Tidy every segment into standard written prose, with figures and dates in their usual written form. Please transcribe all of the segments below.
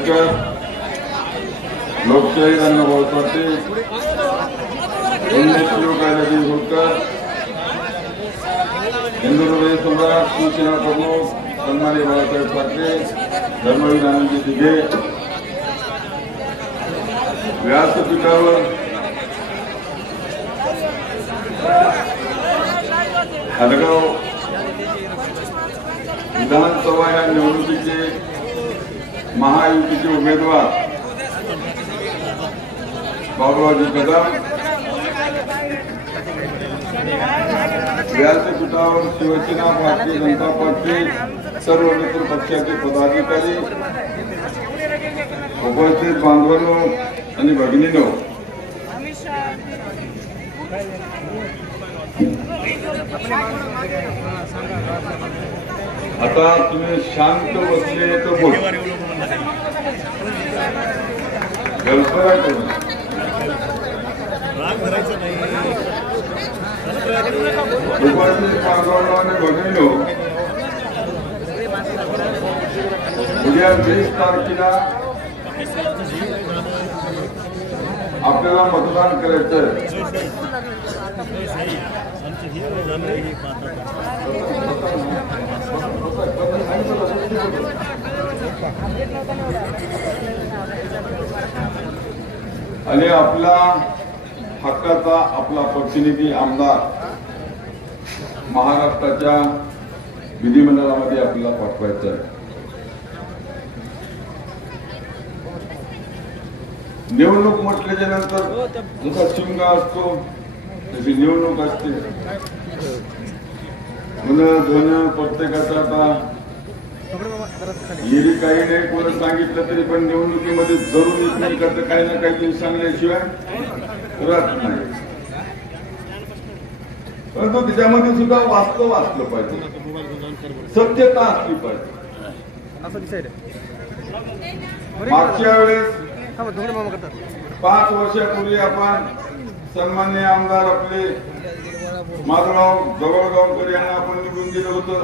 आंबेडकर, लोकशाही अण्णाभाऊ साठे, कायदाजी होळकर, हिंदू हृदय सम्राट शिवसेना प्रमुख सन्माननीय बाळासाहेब ठाकरे, धर्मवीर आनंदजी दिघे, व्यासपीठावर हदगाव विधानसभा या निवडणुकीचे महायुतीचे उमेदवार बाबूरावजी कदम, व्यासपीठावर शिवसेना भारतीय जनता पार्टी सर्व मित्र पक्षाचे पदाधिकारी, उपस्थित बांधवांनो आणि भगिनींनो, आता तुम्ही शांत बसले तर बोल, गलफरा करू उपस्थित बांधवांनो आणि भगिनींनो, उद्या 20 तारखेला आपल्याला मतदान करायचं. आणि आपला हक्काचा आपला प्रतिनिधी आमदार महाराष्ट्राच्या विधिमंडळामध्ये आपल्याला पाठवायचा आहे. निवडणूक म्हटल्याच्या नंतर जसा शिमगा असतो तशी निवडणूक असते. म्हणून प्रत्येकाचा आता येरी काही नाही कोणी सांगितलं तरी पण निवडणुकीमध्ये जरूर एकमेकांचं काही ना काही सांगल्याशिवाय राहत नाही. परंतु त्याच्यामध्ये सुद्धा वास्तव असलं पाहिजे, सत्यता असली पाहिजे. मागच्या वेळेस 5 वर्षापूर्वी आपण सन्माननीय आमदार आपले माधवराव जवळगावकर यांना आपण निवडून दिलं होतं.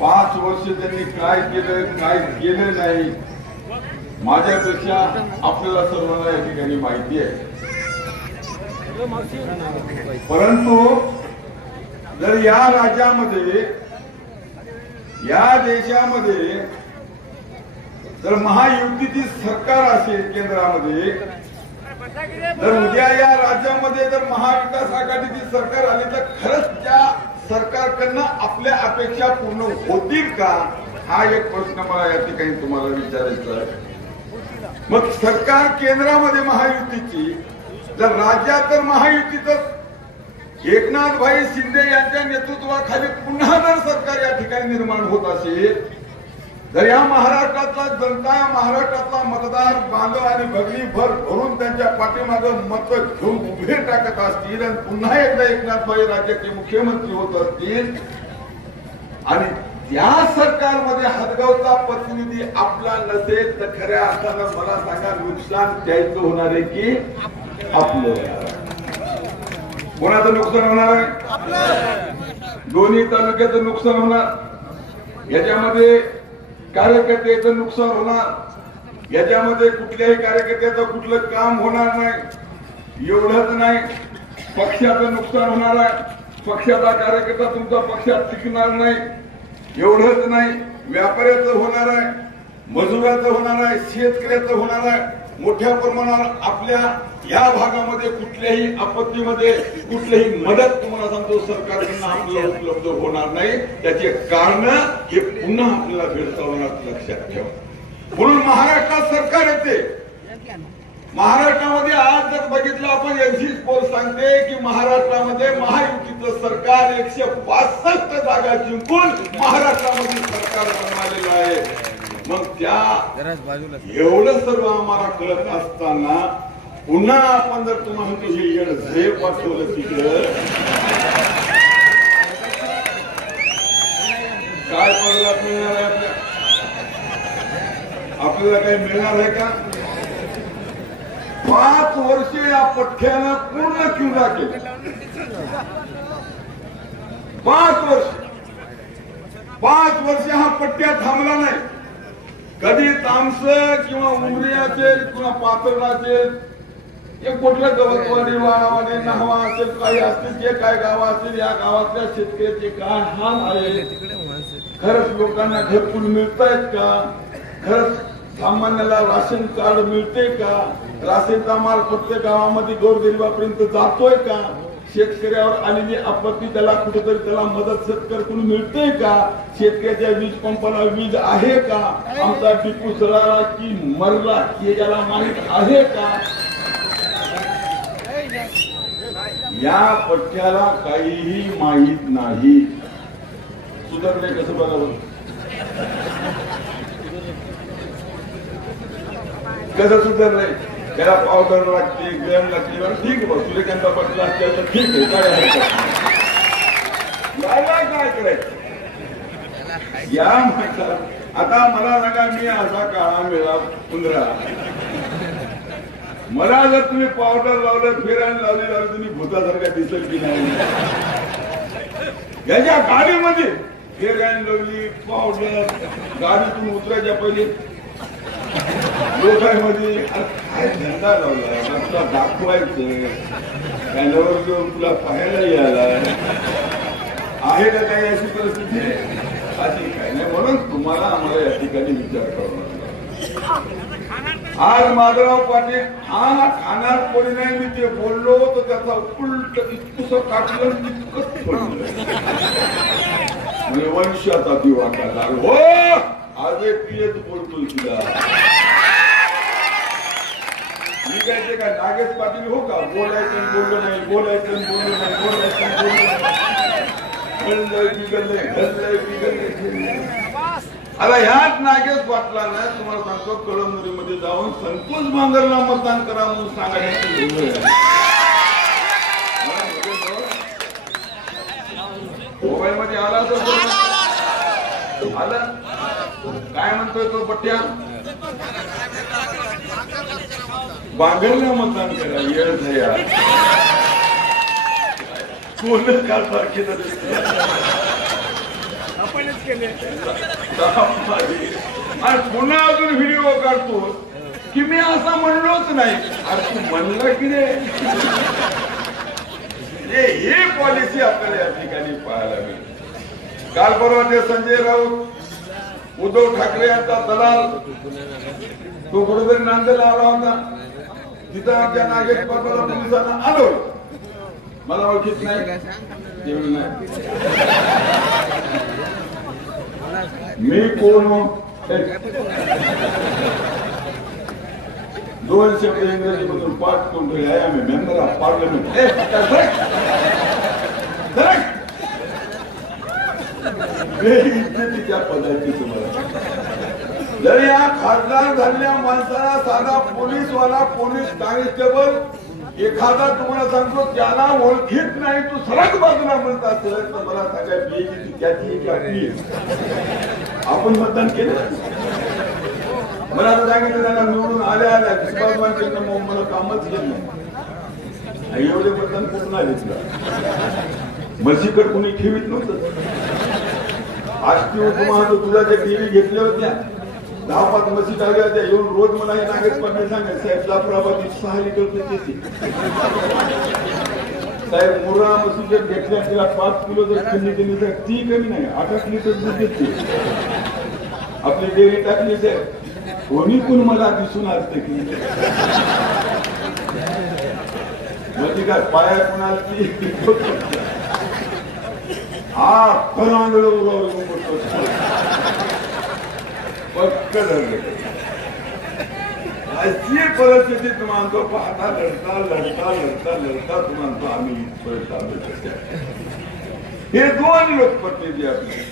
5 वर्ष त्यांनी काय केलं काय केलं नाही माझ्यापेक्षा आपल्याला सर्वांना या ठिकाणी माहिती आहे. परंतु जर या राज्यामध्ये या देशामध्ये जर महायुतीची सरकार असेल केंद्रामध्ये, जर उद्या या राज्यामध्ये जर महाविकास आघाडीची सरकार आली तर खरंच त्या सरकारकडनं आपल्या अपेक्षा पूर्ण होतील का, हा एक प्रश्न मला या ठिकाणी तुम्हाला विचारायचा आहे. मग सरकार केंद्रामध्ये महायुतीची, जर राज्यात तर महायुतीच एकनाथभाई शिंदे यांच्या नेतृत्वाखाली पुन्हा जर सरकार या ठिकाणी निर्माण होत असेल, जर या महाराष्ट्रातला जनता, महाराष्ट्रातला मतदार बांधव आणि भगिनी भर भरून त्यांच्या पाठीमागे मत घेऊन उभे टाकत असतील आणि पुन्हा एकदा एकनाथभाई राज्याचे मुख्यमंत्री होत असतील आणि त्या सरकारमध्ये हदगावचा प्रतिनिधी आपला नसेल तर खऱ्या अर्थानं मला सांगा नुकसान द्यायचं होणार आहे की आपलं? कोणाचं नुकसान होणार आहे? दोन्ही तालुक्याचं नुकसान होणार. याच्यामध्ये कार्यकर्त्याचं नुकसान होणार. याच्यामध्ये कुठल्याही कार्यकर्त्याचं कुठलं काम होणार नाही. एवढंच नाही, पक्षाचं नुकसान होणार आहे. पक्षाचा कार्यकर्ता तुमचा पक्षात टिकणार नाही. एवढंच नाही, व्यापाऱ्याचं होणार आहे, मजुराचं होणार आहे, शेतकऱ्याचं होणार आहे. मोठ्या प्रमाणावर आपल्या या भागामध्ये कुठल्याही आपत्तीमध्ये कुठलीही मदत तुम्हाला सांगतो सरकारकडून आपल्याला उपलब्ध होणार नाही. त्याचे कारण हे पुन्हा आपल्याला भेडसावणार, लक्षात ठेवा. म्हणून महाराष्ट्रात सरकार येते. महाराष्ट्रामध्ये आज जर बघितलं आपण एक्झिट पोल सांगते की महाराष्ट्रामध्ये महायुतीचं सरकार 165 जागा जिंकून महाराष्ट्रामध्ये सरकार बनवलेलं आहे. मग त्या एवढं सर्व आम्हाला कळत असताना पुन्हा आपण जर तुम्हाला तुझे येड झे पाठवलं तिकडं काय पडलात मिळणार आहे? आपल्याला काही मिळणार आहे का? 5 वर्ष या पठ्ठ्यानं पूर्ण किंवा केलं. 5 वर्ष हा पट्ट्या थांबला नाही. कधी तामस किंवा उमरी असेल किंवा पातळ असेल, एक कुठलं गवतवाडी वाडावाडी नावा असेल, काही असतील जे काय गाव असतील, या गावातल्या शेतकऱ्याचे काय हाल आहे, खरंच लोकांना घरकुल मिळतायत का, खरंच सामान्याला राशन कार्ड मिळते का, राशनचा माल प्रत्येक गावामध्ये गोरगरिबापर्यंत जातोय का, शेतकऱ्यावर आलेली आपत्ती त्याला कुठेतरी त्याला मदत शेतकऱ्याकडून मिळते का, शेतकऱ्याच्या वीज पंपाला वीज आहे का, आमचा टिपू सराला की मरला हे याला माहित आहे का, या पठ्याला काहीही माहित नाही. सुधारले कसं बघावं, कसं सुधारलंय, त्याला पावडर लागते, गण लागते, ठीक आहे बघ सूर्यकांता पाटील असतील तर ठीक आहे, काय करायचं या म्हणतात. आता मला नका मी असा काळा मिळा कुंदरा, मला जर तुम्ही पावडर लावलं, फिरायला लावली तुम्ही भूतासारखा दिसेल की नाही. याच्या गाडीमध्ये फिरायला लावली पावडर, गाडीतून उतरायच्या पहिले लोकांमध्ये काय धंदा लावला, तुला दाखवायचं काय, नवर घेऊन तुला पाहायला यायला आहे का काही अशी परिस्थिती अशी काय नाही. म्हणून तुम्हाला आम्हाला या ठिकाणी विचार करावा लागला. आज माधवराव पाटील हा खाणार कोणी नाही, मी ते बोललो तर त्याचा उलट इतकंसं काटलं तितकंच पडलं, म्हणजे वंशाचा दिवा काढला. हो आज पियत बोलतोय तुला मी काय ते काय नागेश पाटील हो का, बोलायचं बोललो नाही, बोलायचं बोललो नाही, बोलायचं बोललो नाही, घडलंय बिघडलंय. आता ह्याच नागेश पाटलांना तुम्हाला सांगतो कळमनुरीमध्ये जाऊन संतोष बांगरला मतदान करा म्हणून सांगायचं. मोबाईल मध्ये आला तर आला, काय म्हणतोय तो पट्ट्या, बांगरला मतदान करा. येत यार कोण काल तारखेला आपणच केले आणि पुन्हा अजून व्हिडिओ काढतो की मी असं म्हणलोच नाही. अरे तू म्हणलं की रे, ही पॉलिसी आपल्याला या ठिकाणी पाहायला मिळते. काल परवा ते संजय राऊत उद्धव ठाकरे यांचा दलाल तो कुठेतरी नांदेडला आला होता, तिथं आमच्या नागेश पाटलाला पोलिसांना आलो, मला ओळखीत नाही मी कोण, दोन शब्द इंग्रजीमधून पाठ करून ठेवले, आम्ही मेंबर ऑफ पार्लमेंट. त्या पदाची तुम्हाला जर या खासदार झालेल्या माणसाला साधा पोलीसवाला, पोलीस कॉन्स्टेबल एखादा तुम्हाला सांगतो त्याला ओळखीत नाही, तू सरळ बाजूला म्हणत असेल तर मला सांगायची त्याची आपण मतदान केलं. मला तर सांगितलं त्यांना निवडून आल्या आल्या विश्वासमान केलं, मग मला कामच केलं नाही. एवढे मतदान पूर्ण आले तुला मशीकड कुणी ठेवीत नव्हतं. आष्टी उपमा दुधाच्या टीव्ही घेतल्या होत्या, 10-5 म्हशी आल्या होत्या, येऊन रोज मला नागेश पाटील सांगायचं साहेब जाफराबादी 6 लिटर दूध देते साहेब, मुर्रा म्हशी घेतल्या तिला 5 किलो जर कमी दिली तर ती कमी नाही 8 लिटर दूध देते. आपली डेअरी टाकली साहेब, कोणी पण मला दिसून असते की म्हणजे काय पाया कोणाला ती पक्क धरले. अशी परिस्थिती तुम्हाला पाहता लढता लढता लढता लढता तुम्हाला आम्ही इथपर्यंत आलो. हे दोन लोकपत्ते जे आपले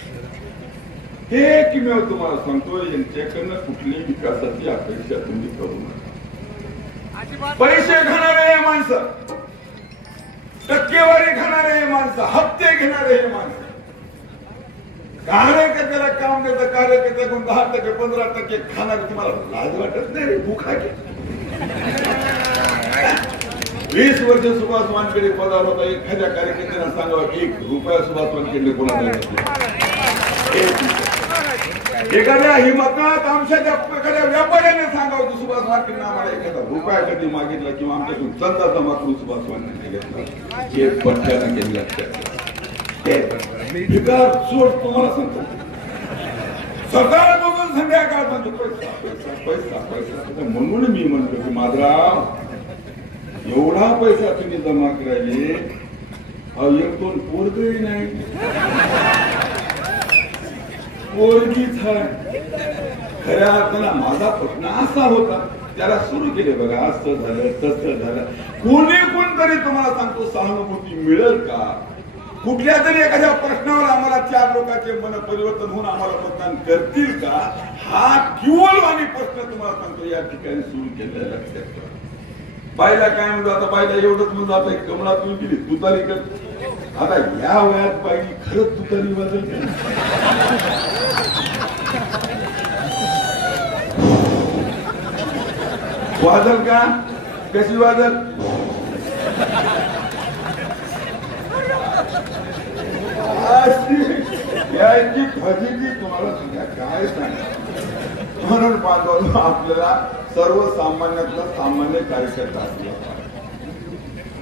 हे किंवा तुम्हाला सांगतो, यांच्याकडनं कुठलीही विकासाची अपेक्षा तुम्ही करू नका. पैसे खाणारे हे माणसं, टक्केवारी खाणारे हे माणसं, हप्ते घेणारे हे माणसं, कार्यकर्त्याला काम देतं, कार्यकर्त्याकडून 10%, 15% खाणार. तुम्हाला लाज वाटत नाही रे? भूक आहे. 20 वर्ष सुभाष वानखेडे पदावर होता, एखाद्या कार्यकर्त्याला सांगावं 1 रुपया सुभाष वानखेडे कोणाला एखाद्या हिमतात आमच्या एखाद्या व्यापाऱ्याने सांगावं की सुभाष मार्केटने आम्हाला एखादा रुपया कधी मागितला किंवा आमच्याकडून चंदा जमा करून सुभाष मार्केटने घेतला हे पठ्ठ्यानं केलं सोड तुम्हाला सांगतो सकाळपासून संध्याकाळ म्हणतो पैसा पैसा पैसा पैसा म्हणून मी म्हणतो की माधवराव एवढा पैसा तुम्ही जमा करायले एक दोन पोरगही नाही पोरगीच आहे खऱ्या अर्थानं माझा प्रश्न असा होता त्याला सुरू केले बघा असं झालं तसं झालं कोणतरी तुम्हाला सांगतो सहानुभूती मिळेल का कुठल्या तरी एखाद्या प्रश्नावर आम्हाला 4 लोकांचे मन परिवर्तन होऊन आम्हाला मतदान करतील का हा केवळ आणि प्रश्न तुम्हाला सांगतो या ठिकाणी सुरू केलेला लक्षात ठेवा बाईला काय म्हणतो आता बाईला एवढंच म्हणून आता कमळातून गेली तुतारी कर आता या वयात बाई खरंच तुतारी वाजल वाजल का कशी वाजल याची फजिती तुम्हाला सगळ्या काय सांगा म्हणून बांधवांनो आपल्याला सर्वसामान्यातला सामान्य कार्यकर्ता असला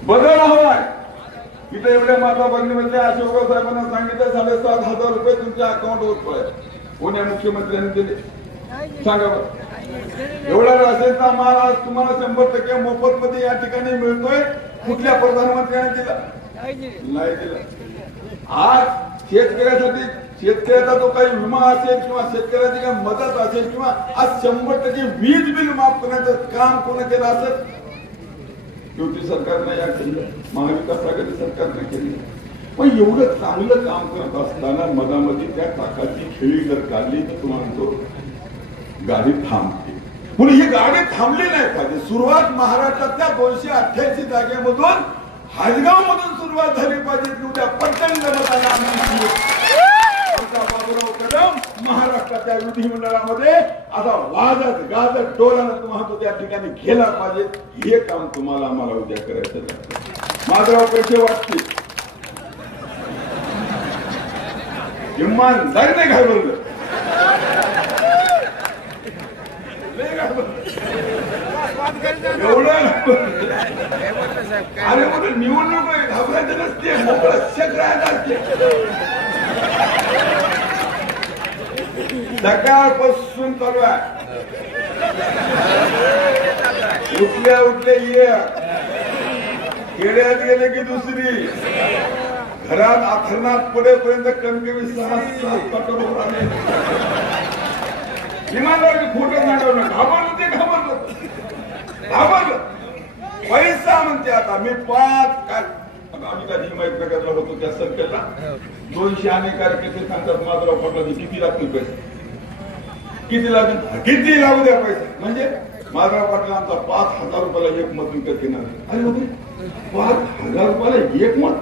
बदल हवाय इथे एवढ्या माता भगिनीमध्ये अशोकराव साहेबांना सांगितलं 7,500 रुपये तुमच्या अकाउंटवर पडेल कोण्या मुख्यमंत्र्यांनी दिले सांगा बरं एवढा राशनचा माल आज तुम्हाला 100% मोफत मध्ये या ठिकाणी मिळतोय कुठल्या प्रधानमंत्र्यांनी दिला नाही दिला आज शेतकऱ्यासाठी शेतकऱ्याचा जो काही विमा असेल किंवा शेतकऱ्याची काही मदत असेल किंवा आज 100% वीज बिल माफ करण्याचं काम कोण केलं असेल युती सरकारने या केलं महाविकास आघाडी सरकारने केलं पण एवढं चांगलं काम करत असताना मधामध्ये त्या टाकाची खेळी जर काढली तर तुम्हाला तो गाडी थांबते म्हणून ही गाडी थांबली नाही पाहिजे सुरुवात महाराष्ट्रातल्या 288 जागेमधून हजगाव मधून सुरुवात झाली पाहिजे उद्या प्रचंड मतांना बाबूराव कदम महाराष्ट्राच्या विधिमंडळामध्ये आता वाजत गाजत डोलानं तुम्हाला त्या ठिकाणी गेला पाहिजे हे काम तुम्हाला आम्हाला उद्या करायचं माधवराव कसे वाटते इमानदारीने घाबरलं एवढं अरे म्हणून निवडणूक घाबरायचं नसते मोकळं शेकरायचं असते सकाळपासून चालू आहे उठल्या उठल्या ये खेड्यात गेले की दुसरी घरात आथरणात पडेपर्यंत कमी कमी 6-7 पटोर आले इमानदार खोटं नाटवलं घाबरलं ते घाबरलं पैसा म्हणते आता मी 5 काय आम्ही कधी माहिती प्रकारला होतो त्या सर्कलला 200 अनेक कार्यकर्ते सांगतात माधवराव पाटलांनी किती लागतील पैसे किती लागू द्या पैसे म्हणजे माधवराव पाटलांचा 5,000 रुपयाला एक मत विकत घेणार अरे बाबा 5,000 रुपयाला एक मत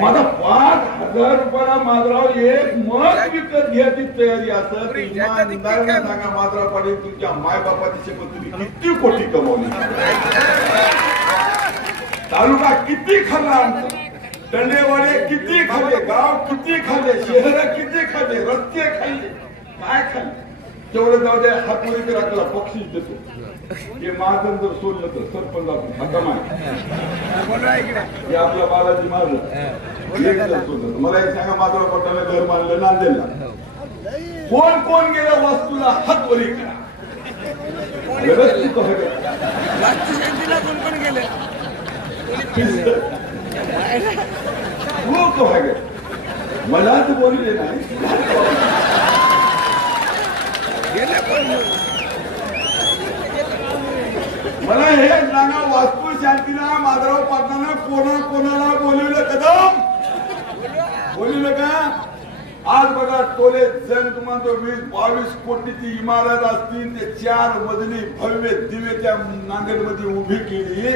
माझा 5,000 रुपयाला माधवराव एक मत विकत घ्यायची तयारी असत इमानदारीने सांगा माधवराव पाटील तुमच्या मायबापाची शपथ तुम्ही किती कोटी कमावली तालुका किती खाल्ला दंडेवाडे किती खाल्ले गाव किती खाल्ले शहर किती खाल्ले रस्ते खाल्ले काय खाल्ले तेवढं जाऊ द्या हातमध्ये राखला बक्षीस देतो हे महाजन जर सोडलं तर सरपंच आता माहिती हे आपला बालाजी महाजन सोडलं मला एक सांगा माधवराव पाटलाने घर बांधलं नांदेडला कोण कोण गेलं वास्तूला हात वरी करा व्यवस्थित कोण गेले लोक मला तर बोलले नाही मला हे सांगा वास्तू शांतीला माधवराव पाटलांना कोणाला बोलवलं कदम बोलवलं का आज बघा टोले जण तुम्हाला 20-22 कोटीची इमारत असतील ते 4 मजली भव्य दिवे त्या नांदेडमध्ये उभी केली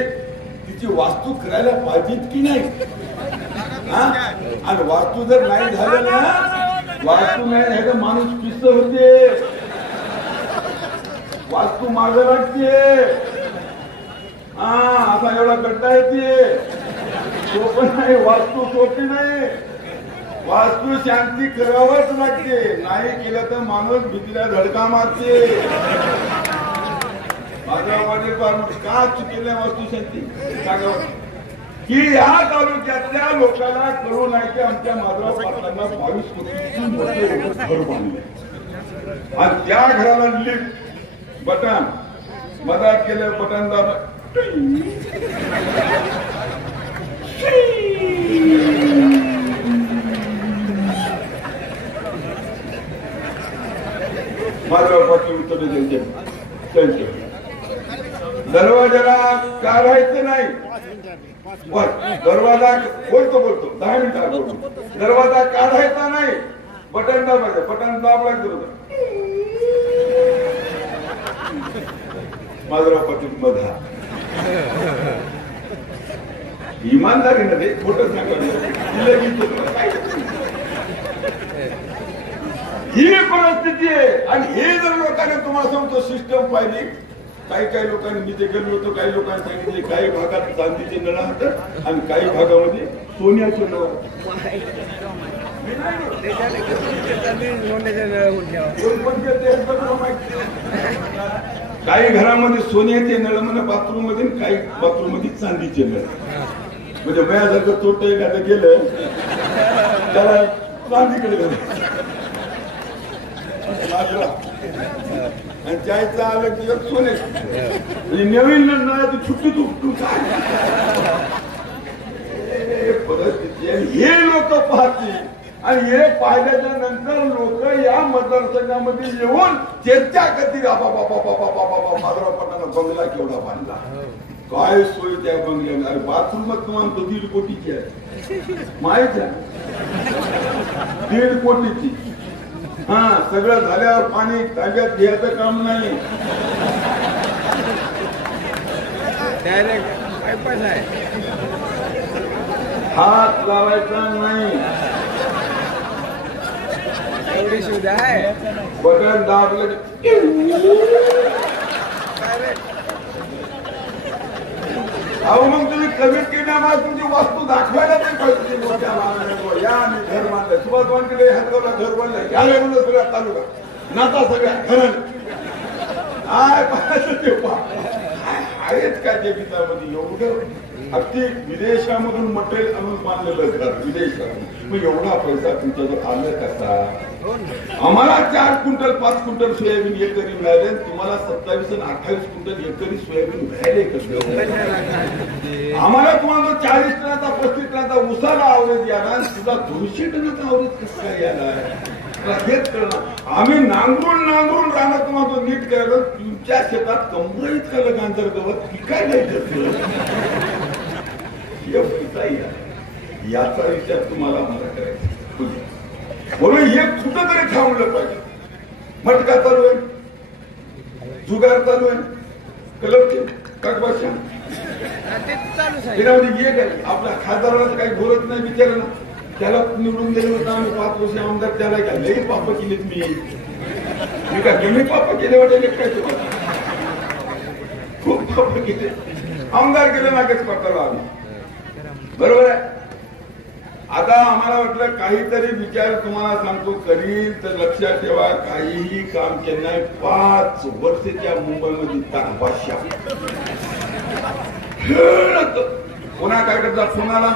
तिची वास्तू करायला पाहिजेत की नाही आणि वास्तू जर नाही झालं ना वास्तू नाही झालं माणूस पिस्त होते वास्तू मागे लागते असा एवढा गड्डा येते तो पण नाही वास्तू सोपी नाही वास्तू शांती करावंच लागते, नाही केलं तर माणूस भीतीला धडका मारते. माझ्या वडील का चुकीला वास्तू शांती सांगावं की या तालुक्यातल्या लोकांना कळू नाही की आमच्या माधवराव पाटलांना 22 कोटी घर बांधले आणि त्या घराला लिफ्ट बटन मदत केलं, बटन दाबलं माधवराव पाटील उत्तर त्यांचे दरवाजाला काढायचं नाही. दरवाजा बोलतो 10 मिनिटात बोलतो. दरवाजा काढायचा नाही, बटन दाबायचं, बटन दाबला माधवराव पाटील मधा इमानदारी ना रे, खोटं ही परिस्थिती आहे. आणि हे जर लोकांनी तुम्हाला सांगतो सिस्टम पाहिली, काही लोकांनी मी ते गेलो होतो, काही लोकांनी सांगितले काही भागात चांदीचे नळ होतं आणि काही भागामध्ये सोन्याचे नळ. काही घरामध्ये सोन्याचे नळ म्हणजे बाथरूम मध्ये, काही बाथरूम मध्ये चांदीचे नळ. म्हणजे माझ्यासारखं तोट एखादं गेलं त्याला चांदीकडे गेलं आणि जायचं आलं की सोने म्हणजे नवीन नळाची छुट्टी तू काय परिस्थिती. हे लोक पाहतील आणि हे पाहिल्याच्या नंतर लोक या मतदारसंघामध्ये येऊन चर्चा करतील, माधवराव पाटलांना बंगला केवढा बांधला, काय सोय त्या बंगल्याला. बाथरूमात तुम्हाला 1.5 कोटीची आहे माहिती आहे, 1.5 कोटीची. हा सगळं झाल्यावर पाणी ताब्यात घ्यायचं काम नाही, हात लावायचा नाही, एवढी सुविधा आहे. बटन दाबलं अहो मग तुम्ही कमीत केल्यामुळे तुमची वस्तू दाखवायला नाही पाहिजे. या आणि घर बांधलं, सुभाष वानखेडे हातगावला घर बांधलं, या लेवलला सगळ्या तालुका नाता सगळ्या घरात काय पाहायचं ते आहेत का ते गीतामध्ये. एवढं अगदी विदेशामधून मटेरियल आणून बांधलेलं घर विदेशातून, मग एवढा पैसा तुमच्याजवळ आलं कसा. आम्हाला 4 क्विंटल 5 क्विंटल सोयाबीन एकरी मिळाले, तुम्हाला 27 आणि 28 क्विंटल एकरी सोयाबीन मिळाले कसं. आम्हाला तुम्हाला 40 टनाचा 35 टनाचा उसाला आवरेज याला, तुला 200 टनाचा आवरेज कसं काय याला हेच कळणार. आम्ही नांगरून राहणार तुम्हाला नीट करायला, तुमच्या शेतात कमरा इतका लगांतर गवत पिकायला याचा विचार तुम्हाला मला करायचा. म्हणून हे कुठं तरी थांबलं पाहिजे. मटका चालू आहे, जुगार चालू आहे, क्लबचे काकबाशा त्याच्यामध्ये एक आहे. आपल्या खासदाराला काही बोलत नाही विचारलं ना, त्याला निवडून दिलं होतं आम्ही 5 वर्ष आमदार, त्याला का लई पाप केलीत मी का कमी पाप केले वाटेल काय तुम्हाला, खूप पाप केले. आमदार केले मागेच पडताला आम्ही, बरोबर आहे. आता आम्हाला वाटलं काहीतरी विचार तुम्हाला सांगतो करील तर लक्षात ठेवा, काहीही काम केलं नाही. 5 वर्षाच्या मुंबईमध्ये ताकबादशा कोणा काय करता, कोणाला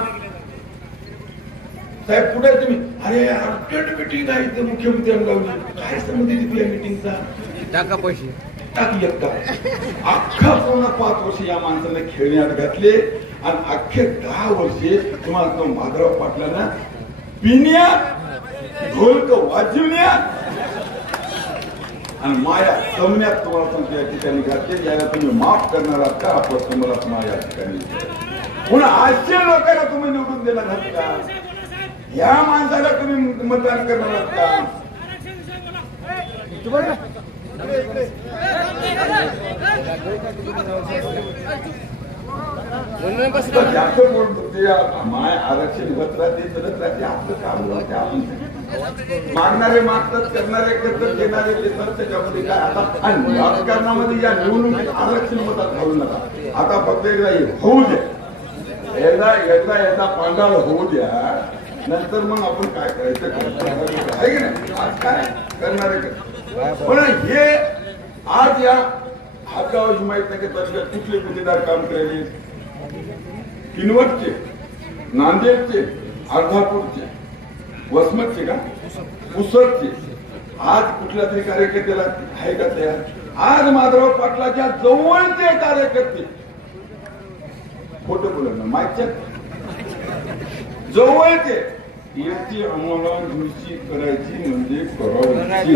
साहेब कुठे तुम्ही, अरे अर्जंट मिटिंग आहे इथे मुख्यमंत्र्यांना लावली, काय संबंधित तुझ्या मिटिंगचा, टाका पैसे टाकी एकटा. अख्खा पूर्ण 5 वर्ष या माणसाने खेळण्यात घातले आणि अख्खे 10 वर्षे तुम्हाला माधवराव पाटलांना पिण्यात ढोलक वाजवण्यात आणि माया जमण्यात तुम्हाला सांगतो या ठिकाणी घातले. याला तुम्ही माफ करणार आहात का, आपण तुम्हाला तुम्हाला या ठिकाणी पुन्हा 800 लोकांना तुम्ही निवडून देणार आहात का, या माणसाला तुम्ही मतदान करणार आहात का. जास्त माय आरक्षण होत राहते करत राहते, आपलं काम मागणारे मागतात, करणारे करतात, देणारे देतात. त्याच्यामध्ये काय आता आणि राजकारणामध्ये या निवडणुकीत आरक्षण मतात घालू नका. आता फक्त एकदा होऊ द्या, एकदा पांडाळ होऊ द्या नंतर मग आपण काय करायचं आहे की नाही. आज काय करणारे पण हे आज या हातगावाची माहित नाही की तालुक्यात कुठले गुन्हेगार काम करायचे. किनवटचे, नांदेडचे, अर्धापूरचे, वसमतचे का पुसदचे आज कुठल्या तरी कार्यकर्त्याला आहे का तयार. आज माधवराव पाटलाच्या जवळचे कार्यकर्ते खोटं बोलत ना मागच्या जवळचे याची आम्हाला घुशी करायची म्हणजे करायची.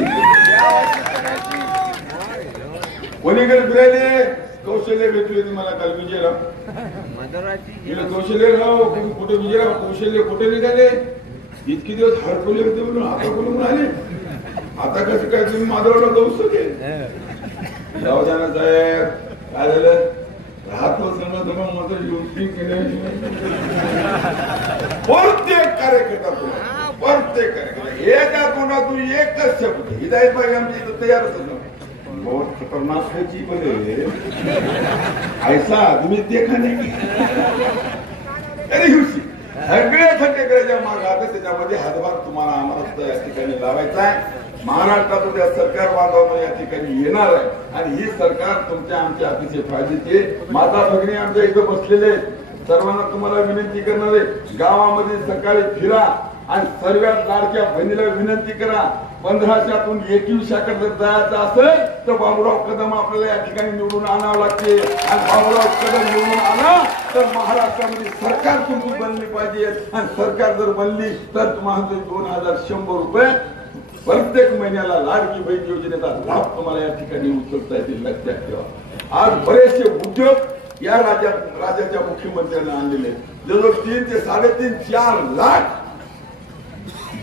कोणीकडे फिरायले कौशल्य भेटले मला काल विजयराव कौशल्यराव कुठे विजयराव कौशल्य कुठे निघाले. इतके दिवस हडकवले होते म्हणून आता बोलून आले. आता कसं काय तुम्ही माधवरावला जाऊ शकेल. जाऊ द्या ना साहेब काय झालं राहतो समजा तुम्हाला मात्र युक्ती प्रत्येक कार्यकर्ता प्रत्येक कार्यकर्ता एका तोंडातून एकच शब्द हिदायत पाहिजे आमची इथं तयारच बहुत खतरनाक है जी बने ऐसा आदमी देखा नहीं. सगळे थट्टेकऱ्याच्या मागे आता त्याच्यामध्ये हातभार तुम्हाला आम्हाला या ठिकाणी लावायचा आहे. महाराष्ट्रात उद्या सरकार बांधवांना या ठिकाणी येणार आहे आणि ही सरकार तुमच्या आमच्या अतिशय फायदेचे. माता भगिनी आमच्या इथं बसलेले सर्वांना तुम्हाला विनंती करणार आहे गावामध्ये सकाळी फिरा आणि सर्वात लाडक्या बहिणीला विनंती करा 1500तून 2100कडे जर जायचं असेल तर बाबूराव कदम आपल्याला या ठिकाणी निवडून आणावं लागते. आणि बाबूराव कदम निवडून आला तर महाराष्ट्रामध्ये सरकार तुमची बनली पाहिजे आणि सरकार जर बनली तर तुम्हाला 2100 रुपये प्रत्येक महिन्याला लाडकी बहीण योजनेचा लाभ तुम्हाला या ठिकाणी उचलता येतील. लक्षात ठेवा. आज बरेचसे उद्योग या राज्याच्या मुख्यमंत्र्यांनी आणलेले जवळ 3 ते 3.5-4 लाख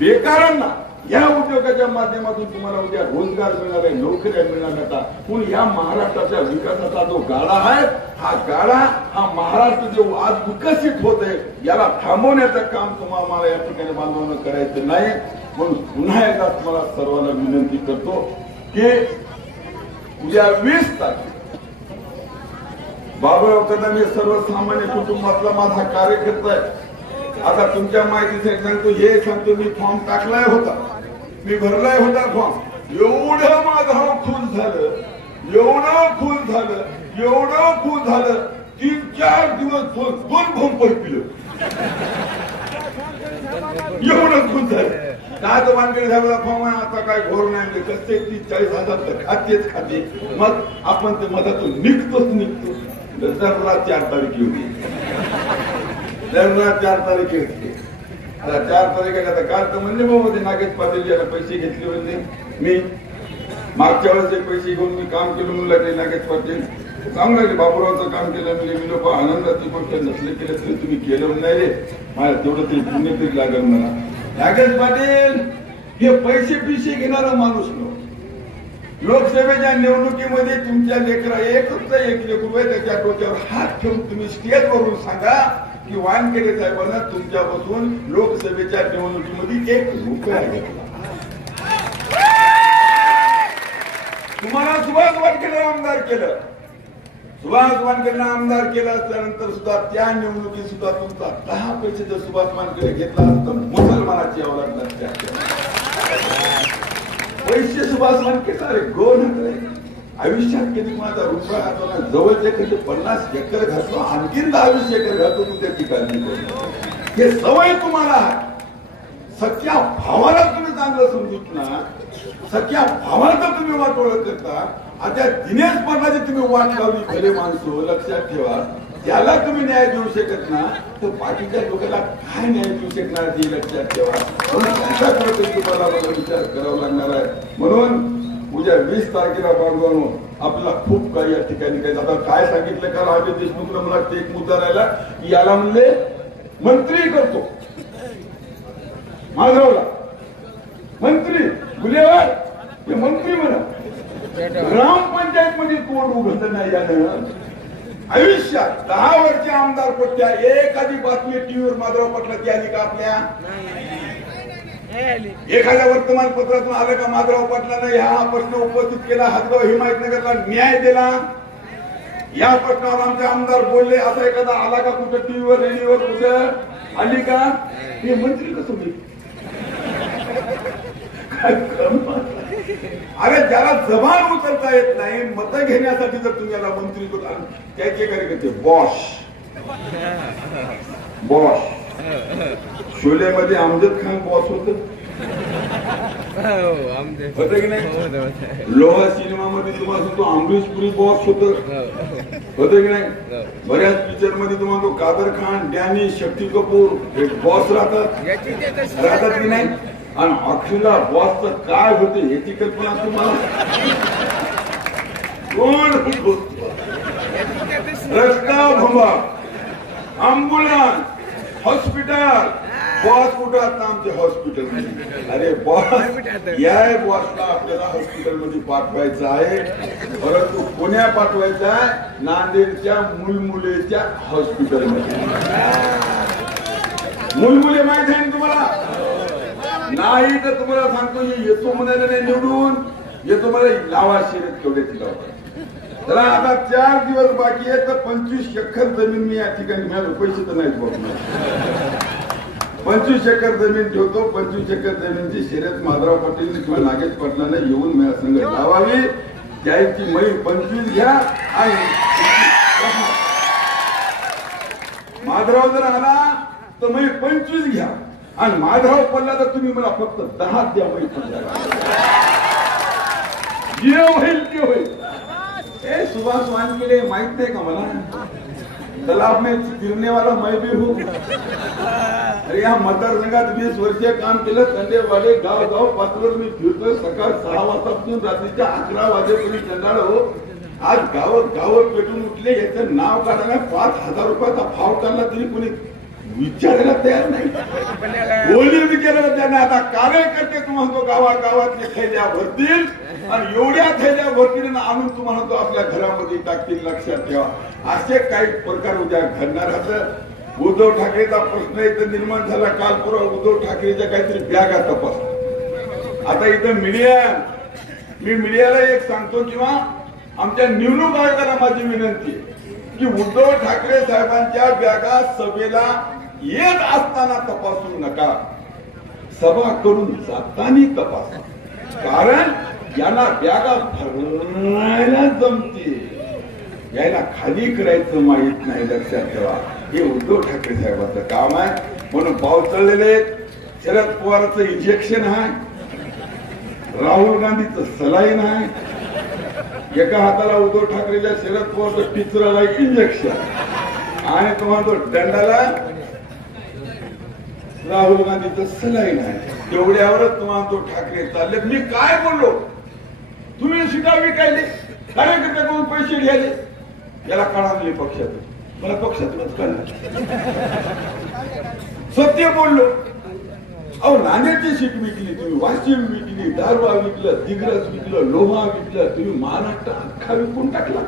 बेकारांना या उद्योगाच्या माध्यमातून तुम्हाला उद्या रोजगार मिळणार आहे नोकऱ्या मिळणार आता. म्हणून या महाराष्ट्राच्या विकासाचा जो गाडा आहे हा गाडा हा महाराष्ट्र जो आज विकसित होत आहे याला थांबवण्याचं काम तुम्हाला या ठिकाणी बांधवांना करायचं नाही. म्हणून पुन्हा एकदा तुम्हाला सर्वांना विनंती करतो की उद्या 20 तारीख बाबूराव कदम हे सर्वसामान्य कुटुंबातला माझा कार्यकर्ता आहे. आता तुमच्या माहितीसाठी सांगतो हे सांगतो मी फॉर्म टाकलाय होता मी भरलाय होता फॉर्म. एवढं माझं खुश झालं एवढं खुश झालं एवढं खुश झालं 3-4 दिवस 2 फॉर्म पिलं एवढं खुश झालं. काय तर वानकडे साहेबाला फॉर्म आहे आता काय घोर नाही कसते 30-40,000 खातेच खाते. मग आपण ते मधातून निघतोच निघतो. दरला 4 तारीख होती दरला 4 तारीख होती. आता 4 तारीख आता काल तर म्हणले बाबा ते नागेश पाटील याला पैसे घेतले म्हणजे मी मागच्या वेळेस पैसे घेऊन मी काम केलं म्हणलं ते नागेश पाटील चांगलं बाबूरावचं काम केलं म्हणजे मी लोक आनंदाची गोष्ट नसले केलं तरी तुम्ही केलं नाही रे मला तेवढं तरी पुण्य तरी लागेल मला. नागेश पाटील हे पैसे घेणारा माणूस नव्हता. लोकसभेच्या निवडणुकीमध्ये तुमच्या लेकरा 1 रुपये त्याच्या डोक्यावर हात ठेवून तुम्ही स्टेजवरून सांगा की वानखेडे साहेबांना तुमच्यापासून लोकसभेच्या निवडणुकीमध्ये 1 रुपया घेतला. तुम्हाला सुभाष वानखेडे आमदार केलं. सुभाष वानखेडेला आमदार केलं असल्यानंतर सुद्धा त्या निवडणुकीत सुद्धा तुमचा 10 पैसे जर सुभाष वानखेडे घेतला तर मुसलमानाची अवलाद नसते. पैसे सुभाष वानखेडे सारे गोन आयुष्यात कधी माझा रुपया हाताला जवळचे कधी 50 एकर घातलो आणखीन 10-20 एकर घालतो तू त्याची काळजी करतो. हे सवय तुम्हाला आहे. सख्या भावाला तुम्ही चांगलं समजूत ना सख्या भावाला तर तुम्ही वाटोळ करता. आता दिनेश पाटलाची तुम्ही वाट लावली भले माणसं लक्षात ठेवा. त्याला तुम्ही न्याय देऊ शकत ना तर बाकीच्या लोकांना काय न्याय देऊ शकणार ते लक्षात ठेवा. म्हणून तुम्हाला विचार करावा लागणार आहे. म्हणून उद्या 20 तारखेला बांधवांनो आपल्याला खूप काही या ठिकाणी काही आता काय सांगितलं का राजे देशमुखला मला ते एक मुद्दा राहिला की याला म्हणले मंत्री करतो माधवला मंत्री गुलेवार हे मंत्री म्हणा ग्रामपंचायत मध्ये तोड उघडलं नाही यानं. आयुष्यात 10 वर्षे आमदार पट्ट्या एखादी बातमी टीव्हीवर माधवराव पाटलाची आली का आपल्या एखाद्या वर्तमानपत्रातून आलं का माधवराव पाटलानं हा प्रश्न उपस्थित केला हातगाव हिमायतनगरला न्याय दिला या प्रश्नावर आमचे आमदार बोलले असा एखादा आला का कुठं टीव्हीवर रेडिओवर कुठं आली का हे मंत्री कसं होईल? अरे ज्याला जबान उचलता येत नाही मतं घेण्यासाठी जर तुम्ही याला मंत्री त्याचे कार्यकर्ते बॉश बॉश. शोलेमध्ये अमजद खान बॉस होत की नाही? लोहा सिनेमामध्ये तुम्हाला सांगतो अमरीश पुरी बॉस होत की नाही? बऱ्याच पिक्चर मध्ये तुम्हाला तो कादर खान, डॅनी, शक्ती कपूर हे बॉस राहतात की नाही? आणि अखिला बॉसचं काय होते याची कल्पना तुम्हाला कोण? रस्ता भोंबा, अँब्युलन्स, हॉस्पिटल. बॉस कुठं आता आमच्या हॉस्पिटल मध्ये? अरे बॉस या बॉसला आपल्याला हॉस्पिटल मध्ये पाठवायचं आहे, परंतु पुण्या पाठवायचं आहे नांदेडच्या मुलमुलेच्या हॉस्पिटल मध्ये. मुलमुले माहित आहे तुम्हाला? नाही तर तुम्हाला सांगतो येतो म्हणायला नाही निवडून येतो मला लावा शर्यत केवढ्याची लावतात. तर आता 4 दिवस बाकी आहे तर 25 एकर जमीन मी या ठिकाणी मिळालो. पैसे तर नाहीत बघ. 25 एकर जमीन ठेवतो. 25 एकर जमीनची शर्यत माधवराव पाटील किंवा नागेश पाटलांना येऊन माझ्या संघ लावावी. त्याची मै 25 घ्या आणि माधवराव जर आला तर मै 25 घ्या आणि माधवराव पडला तर तुम्ही मला फक्त 10 द्या. मै जे होईल ते होईल. ए सुभाष वानखेडे माहित नाही का मला? तालाब में फिरने वाला मैं भी हूँ. अरे या मतदारसंघात 20 वर्ष काम केलं. संडेवाडे गाव पातळीवर मी फिरतोय. सकाळ 6 वाजतापासून रात्रीच्या 11 वाजेपर्यंत कंटाळ हो. आज गाव पेटून उठले. याचं नाव काढायला 5,000 रुपयाचा फाव काढला तरी कोणी विचारायला तयार नाही. बोली विचारायला त्यांना आता कार्यकर्ते तुम्हाला गावातले थैल्या भरतील आणि एवढ्या थैल्या भरतील आणून तुम्हाला तो आपल्या घरामध्ये टाकतील. लक्षात ठेवा असे काही प्रकार उद्या घडणार असं. उद्धव ठाकरेचा प्रश्न इथं निर्माण झाला काल परवा. उद्धव ठाकरेच्या काहीतरी बॅगा तपास. आता इथं मी मीडियाला एक सांगतो किंवा आमच्या निवडणूक आयोगाला माझी विनंती आहे की उद्धव ठाकरे साहेबांच्या बॅगा सभेला येत असताना तपासू नका. सभा करून जाताना तपासा. कारण यांना बॅगा भरायला जमते, यायला खाली करायचं माहित नाही. लक्षात ठेवा हे उद्धव ठाकरे साहेबांचं काम आहे. म्हणून पाव चढलेले. शरद पवारचं इंजेक्शन आहे, राहुल गांधीचं सलाईन आहे. एका हाताला उद्धव ठाकरेच्या शरद पवारचं टिचराला इंजेक्शन आणि तुम्हाला तो दंडाला राहुल गांधीचं सलाईन आहे. तेवढ्यावरच तुम्हाला तो ठाकरे चालले. मी काय बोललो? तुम्ही सीटा विकायले, कार्यकर्त्याकडून पैसे घ्यायले. याला काढाले पक्षातून. मला पक्षातूनच काढलं. सत्य बोललो. अहो नांदेडची सीट विकली तुम्ही, वाशिम विकली, दारवा विकलं, दिग्रस विकलं, लोहा विकलं. तुम्ही महाराष्ट्र अख्खा विकून टाकला.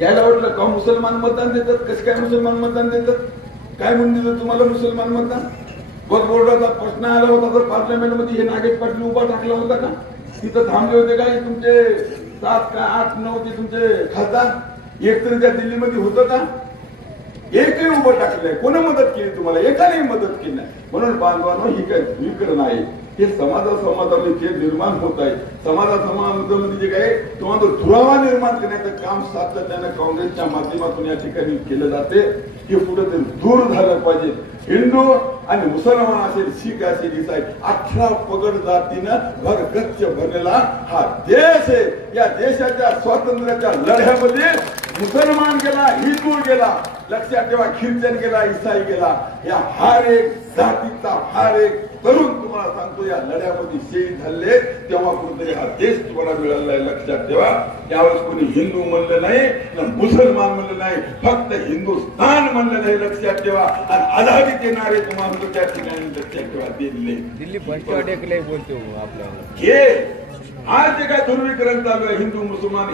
यायला वाटलं का मुसलमान मतदान देतात? कसं काय मुसलमान मतदान देतात? काय म्हणून दिलं तुम्हाला मुसलमान मतदान? वक्फ बोर्डाचा प्रश्न आला होता तर पार्लमेंटमध्ये हे नागेश पाटील उभा टाकला होता का? तिथं थांबले होते का तुमचे 7 का 8 9 ते तुमचे खासदार? एक तरी त्या दिल्लीमध्ये होतं का? एकही उभं टाकलंय. कोणी मदत केली तुम्हाला? एकाने मदत केली नाही. म्हणून बांधवांनो ही काय ध्रुवीकरण आहे. हे समाजामध्ये जे निर्माण होत आहे, समाजामध्ये जे काय तुम्हाला दुरावा निर्माण करण्याचं काम सातत्यानं काँग्रेसच्या माध्यमातून या ठिकाणी केलं जाते. हे कुठेतरी दूर झालं पाहिजे. हिंदू आणि मुसलमान असेल, शीख असेल, इसाई 18 पगड जातीनं भरगच्च भरलेला हा देश आहे. या देशाच्या स्वातंत्र्याच्या लढ्यामध्ये मुसलमान गेला, हिंदू गेला, लक्षात ठेवा, ख्रिश्चन गेला, इसाई गेला. या हर एक जातीचा हर एक तरुण तुम्हाला सांगतो या लढ्यामध्ये शहीद झाले. तेव्हा कुठेतरी हा देश तुम्हाला मिळाला आहे. लक्षात ठेवा. यावेळेस कोणी हिंदू म्हणलं नाही ना मुसलमान म्हणलं नाही, फक्त हिंदुस्थान म्हणलं नाही. लक्षात ठेवा. आणि आझादी देणारे तुम्हाला त्या ठिकाणी लक्षात ठेवा दिल्ली बोलतो आपल्याला हे आज जे काय ध्रुवीकरण चालू आहे हिंदू मुसलमान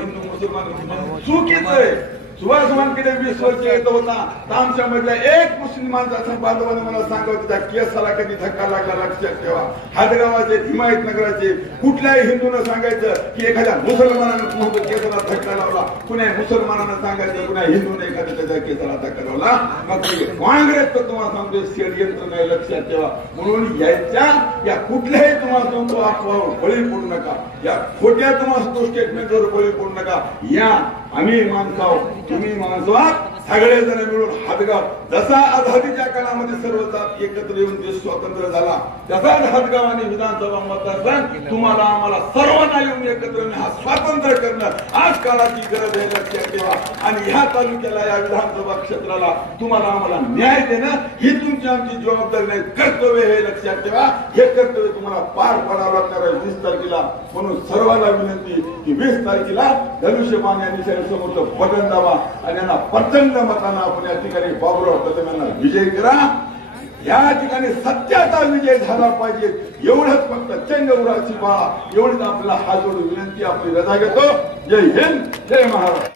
चुकीचं आहे. सुभाष वानखेडे 20 वर्ष येत होता तर आमच्या मधल्या एक मुस्लिम माणसाचा बांधवाने मला सांगावं त्या केसाला कधी धक्का लागला लक्षात ठेवा. हादगावाचे हिमायत नगराचे कुठल्याही हिंदूनं सांगायचं की एखाद्या मुसलमानानं केसाला धक्का लावला, कुण्या मुसलमानानं सांगायचं कुण्या हिंदूने एखाद्या त्याच्या केसाला धक्का लावला. मग काँग्रेस तर तुम्हाला सांगतो षडयंत्र नाही, लक्षात ठेवा. म्हणून याच्या या कुठल्याही तुम्हाला सांगतो अफवावर बळी पडू नका, या खोट्या तुम्हाला स्टेटमेंटवर बळी पडू नका. या आम्ही माणसाव तुम्ही माणसात सगळेजण मिळून हादगाव जसा आझादीच्या काळामध्ये सर्व जात एकत्र येऊन देश स्वतंत्र झाला तसाच हादगाव आणि विधानसभा मतदारसंघ तुम्हाला आम्हाला सर्वांना येऊन एकत्र येऊन हा स्वातंत्र्य करणं आज काळाची गरज आहे, लक्षात ठेवा. आणि ह्या तालुक्याला या विधानसभा क्षेत्राला तुम्हाला आम्हाला न्याय देणं ही तुमची आमची जबाबदारी नाही, कर्तव्य हे लक्षात ठेवा. हे कर्तव्य तुम्हाला पार पाडावं लागणार आहे 20 तारखेला. म्हणून सर्वांना विनंती की 20 तारखेला धनुष्यबाण यांनी समोरचं बटन दाबा आणि यांना प्रचंड मतांना आपण या ठिकाणी बाबूराव कदम यांना विजय करा. या ठिकाणी सत्याचा विजय झाला पाहिजे एवढंच फक्त चंद्रपुराची बाळा एवढीच आपल्याला हात जोडून विनंती आपली रजा घेतो. जय हिंद, जय महाराष्ट्र.